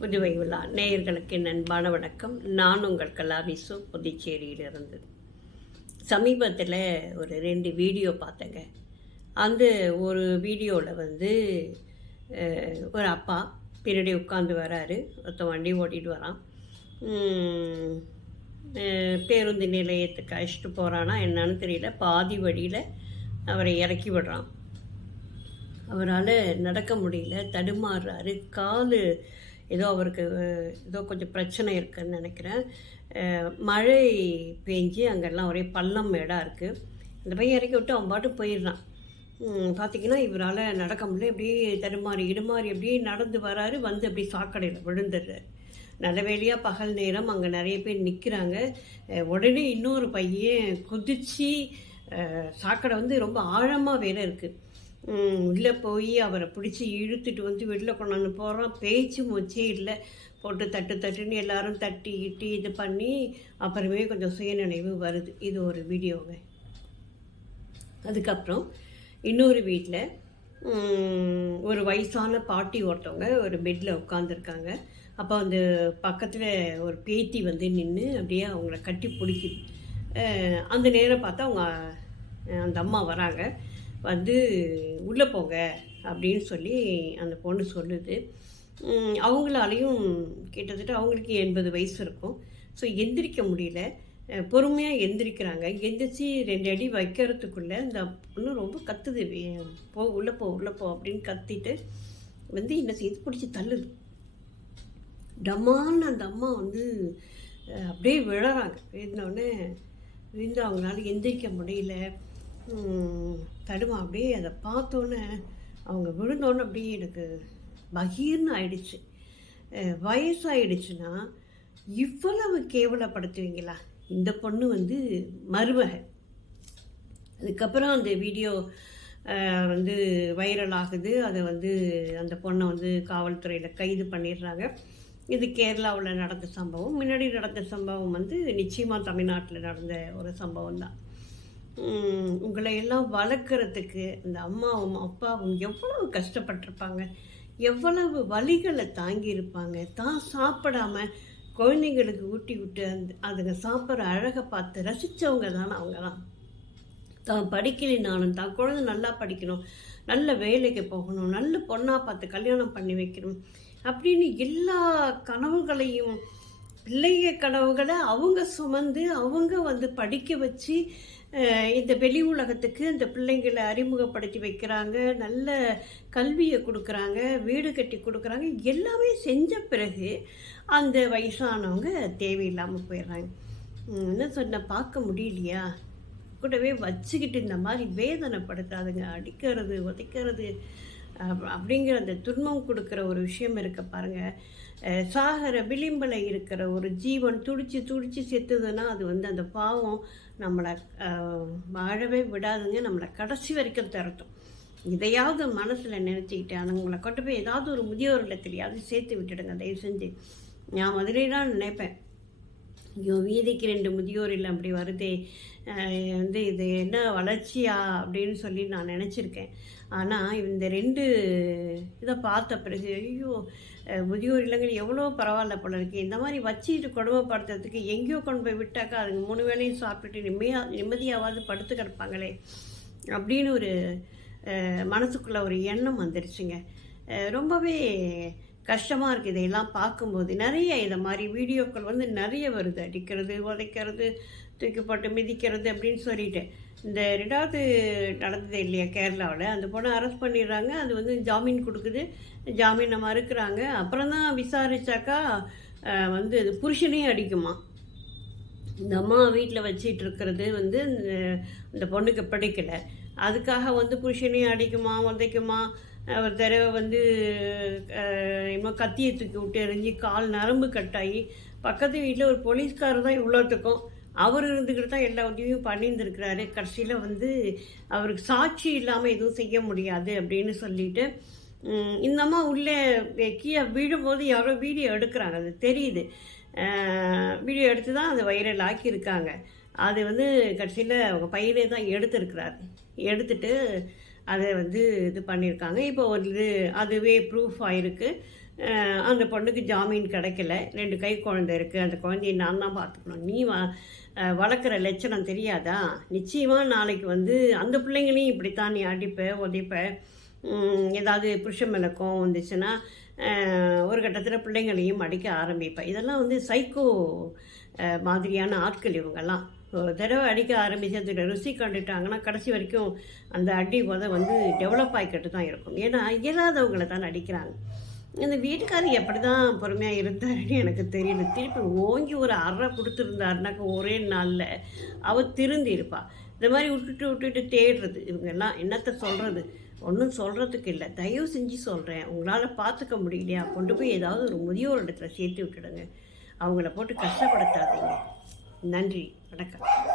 புதுவை விழா நேயர்களுக்கு என் அன்பான வணக்கம். நான் உங்கள் கலாவிசு, புதுச்சேரியிலிருந்து. சமீபத்தில் ஒரு 2 வீடியோ பார்த்தேங்க. அந்த ஒரு வீடியோவில் ஒரு அப்பா பின்னாடி உட்காந்து வராரு, ஒருத்தன் வண்டி ஓட்டிகிட்டு வரான். பேருந்து நிலையத்துக்கு அழைச்சிட்டு போகிறானா என்னன்னு தெரியல. பாதி வழியில் அவரை இறக்கி விடுறான். அவரால் நடக்க முடியல, தடுமாறுறாரு. கால் ஏதோ அவருக்கு ஏதோ கொஞ்சம் பிரச்சனை இருக்குதுன்னு நினைக்கிறேன். மழை பெஞ்சு அங்கெல்லாம் ஒரே பள்ளம் மேடாக இருக்குது. அந்த பையன் இறக்கி விட்டு அவன் பாட்டு போயிடுறான். பார்த்திங்கன்னா இவரால் நடக்க முடியல, இப்படியே தடுமாறி இடுமாறி அப்படியே நடந்து வராரு. அப்படியே சாக்கடையில் விழுந்துடுறாரு. நல்ல வேலையாக பகல் நேரம், அங்கே நிறைய பேர் நிற்கிறாங்க. உடனே இன்னொரு பையன் குதித்து, சாக்கடை ரொம்ப ஆழமாக வேற இருக்குது, உள்ளே போய் அவரை பிடிச்சி இழுத்துட்டு வெளில கொண்டாந்து போகிறான். பேச்சு மூச்சே இல்லை. போட்டு தட்டுன்னு எல்லாரும் தட்டி இட்டி இது பண்ணி அப்புறமே கொஞ்சம் சுயநினைவு வருது. இது ஒரு வீடியோங்க. அதுக்கப்புறம் இன்னொரு வீட்டில் ஒரு வயசான பாட்டி ஒருத்தவங்க ஒரு பெட்டில் உட்காந்துருக்காங்க. அப்போ அந்த பக்கத்தில் ஒரு பேத்தி நின்று அப்படியே அவங்கள கட்டி பிடிக்குது. அந்த நேரம் பார்த்தா அந்த அம்மா வராங்க. உள்ளே போங்க அப்படின்னு சொல்லி அந்த பொண்ணு சொல்லுது. அவங்களாலையும் கிட்டத்தட்ட அவங்களுக்கு 80 வயசு இருக்கும். ஸோ எந்திரிக்க முடியல. பொறுமையாக எந்திரிக்கிறாங்க. எந்திரிச்சு 2 அடி வைக்கிறதுக்குள்ளே அந்த பொண்ணு ரொம்ப கத்துது. உள்ளே போ அப்படின்னு கத்திட்டு என்ன செய்து பிடிச்சி தள்ளுது. டமான்னு அந்த அம்மா அப்படியே விழறாங்க. விழுந்தோடனே அவங்களால எந்திரிக்க முடியல. அப்படியே அதை பார்த்தோன்னே அவங்க விழுந்தோன்னே அப்படியே எனக்கு பகீர்னு ஆயிடுச்சு. வயசாயிடுச்சுன்னா இவ்வளவு கேவலப்படுத்துவீங்களா? இந்த பொண்ணு மருமக. அதுக்கப்புறம் அந்த வீடியோ வைரல் ஆகுது. அதை அந்த பொண்ணை காவல்துறையில் கைது பண்ணிடுறாங்க. இது கேரளாவில் நடந்த சம்பவம். முன்னாடி நடந்த சம்பவம் நிச்சயமாக தமிழ்நாட்டில் நடந்த ஒரு சம்பவம் தான். உங்களை எல்லாம் வளர்க்குறதுக்கு அந்த அம்மாவும் அப்பாவும் எவ்வளவு கஷ்டப்பட்டிருப்பாங்க, எவ்வளவு வலிகளை தாங்கியிருப்பாங்க. தான் சாப்பிடாம குழந்தைங்களுக்கு ஊட்டி விட்டு அதுங்க சாப்பிட்ற அழகை பார்த்து ரசித்தவங்க தானே அவங்கலாம். தான் படிக்கலைனாலும் தான் குழந்தை நல்லா படிக்கணும், நல்ல வேலைக்கு போகணும், நல்ல பொண்ணாக பார்த்து கல்யாணம் பண்ணி வைக்கணும் அப்படின்னு எல்லா கனவுகளையும், பிள்ளைய கனவுகளை அவங்க சுமந்து அவங்க படிக்க வச்சு இந்த வெளி உலகத்துக்கு இந்த பிள்ளைங்களை அறிமுகப்படுத்தி வைக்கிறாங்க. நல்ல கல்வியை கொடுக்குறாங்க, வீடு கட்டி கொடுக்குறாங்க. எல்லாமே செஞ்ச பிறகு அந்த வயசானவங்க தேவையில்லாமல் போயிடுறாங்க. என்ன சொன்ன, பார்க்க முடியலையா? கூடவே வச்சுக்கிட்டு இந்த மாதிரி வேதனைப்படுத்தாதுங்க. அடிக்கிறது, உதைக்கிறது அப்படிங்கிற அந்த துன்பம் கொடுக்குற ஒரு விஷயம் இருக்க பாருங்கள். சாகர விளிம்பில் இருக்கிற ஒரு ஜீவன் துடிச்சு செத்துதுன்னா அது அந்த பாவம் நம்மளை வாழவே விடாதுங்க. நம்மளை கடைசி வரைக்கும் திரட்டும். இதையாவது மனசில் நினச்சிக்கிட்டு அதுங்களை கொண்டு போய் ஏதாவது ஒரு முதியோர் இல்லத்திலையாவது சேர்த்து விட்டுடுங்க தயவு செஞ்சு. நான் முதலாம் நினைப்பேன், ஐயோ வீதிக்கு 2 முதியோர் இல்லை அப்படி வருதே, இது என்ன வளர்ச்சியா அப்படின்னு சொல்லி நான் நினச்சிருக்கேன். ஆனால் இந்த 2 இதை பார்த்த பிறகு ஐயோ முதியோர் இல்லங்கள் எவ்வளோ பரவாயில்ல போல இருக்குது. இந்த மாதிரி வச்சுக்கிட்டு கொடுமைப்படுத்துறதுக்கு எங்கேயோ கொண்டு போய் விட்டாக்கா அதுங்க 3 வேளையும் சாப்பிட்டுட்டு நிம்மதியாவது படுத்து கிடப்பாங்களே அப்படின்னு ஒரு மனசுக்குள்ளே ஒரு எண்ணம் வந்துருச்சுங்க. ரொம்பவே கஷ்டமாக இருக்குது இதையெல்லாம் பார்க்கும்போது. நிறைய இதை மாதிரி வீடியோக்கள் நிறைய வருது. அடிக்கிறது, உதைக்கிறது, தூக்கி போட்டு மிதிக்கிறது அப்படின்னு சொல்லிட்டு. இந்த 2வது நடந்தது இல்லையா கேரளாவில், அந்த பொண்ணை அரெஸ்ட் பண்ணிடுறாங்க. அது ஜாமீன் கொடுக்குது, ஜாமீனை மறுக்கிறாங்க. அப்புறம் தான் விசாரித்தாக்கா அது புருஷனையும் அடிக்குமா. இந்த அம்மா வீட்டில் வச்சிட்டு இருக்கிறது அந்த பொண்ணுக்கு பிடிக்கலை. அதுக்காக புருஷனையும் அடிக்குமா, உதைக்குமா. ஒரு தடவை கத்தியை தூக்கி விட்டு எறிஞ்சி கால் நரம்பு கட்டாகி பக்கத்து வீட்டில் ஒரு போலீஸ்காரர் தான் இவ்வளோத்துக்கும் அவர் இருந்துக்கிட்டு தான் எல்லா உதவியும் பண்ணியிருந்துருக்கிறாரு. கடைசியில் அவருக்கு சாட்சி இல்லாமல் எதுவும் செய்ய முடியாது அப்படின்னு சொல்லிட்டு இந்த அம்மா உள்ளே கீழே விழும்போது யாரோ வீடியோ எடுக்கிறாங்க, அது தெரியுது. வீடியோ எடுத்து தான் அதை வைரல் ஆக்கியிருக்காங்க. அது கடைசியில் அவங்க பையனே தான் எடுத்துருக்கிறாரு. எடுத்துட்டு அதை இது பண்ணியிருக்காங்க. இப்போ அதுவே ப்ரூஃப் ஆகிருக்கு. அந்த பொண்ணுக்கு ஜாமீன் கிடைக்கல. 2 கை குழந்தை இருக்குது. அந்த குழந்தைய நான் தான் பார்த்துக்கணும். நீ வளர்க்குற லட்சணம் தெரியாதா? நிச்சயமாக நாளைக்கு வந்து அந்த பிள்ளைங்களையும் இப்படித்தான் நீ அடிப்ப, உதைப்ப. ஏதாவது புருஷன் மேலே கோவம் வந்துச்சுன்னா ஒரு கட்டத்தில் பிள்ளைங்களையும் அடிக்க ஆரம்பிப்பேன். இதெல்லாம் வந்து சைக்கோ மாதிரியான ஆட்கள் இவங்கெல்லாம். ஒரு தடவை அடிக்க ஆரம்பித்து அதில் ருசி கண்டுட்டாங்கன்னா கடைசி வரைக்கும் அந்த அடி வந்து டெவலப் ஆகிக்கிட்டு தான் இருக்கும். ஏன்னா இயலாதவங்களை தான் அடிக்கிறாங்க. இந்த வீட்டுக்காரர் எப்படி தான் பொறுமையாக இருந்தாருன்னு எனக்கு தெரியல. திருப்பி ஓங்கி ஒரு அறை கொடுத்துருந்தாருனாக்க ஒரே நாளில் அவள் திருந்தி இருப்பாள். இந்த மாதிரி விட்டுட்டு தேடுறது இவங்கெல்லாம் என்னத்தை சொல்கிறது? ஒன்றும் சொல்கிறதுக்கு இல்லை. தயவு செஞ்சு சொல்கிறேன், உங்களால் பார்த்துக்க முடியலையா, கொண்டு போய் ஏதாவது ஒரு முதியோர் இடத்துல சேர்த்து விட்டுடுங்க. அவங்கள போட்டு கஷ்டப்படுத்தாதீங்க. நன்றி, வணக்கம்.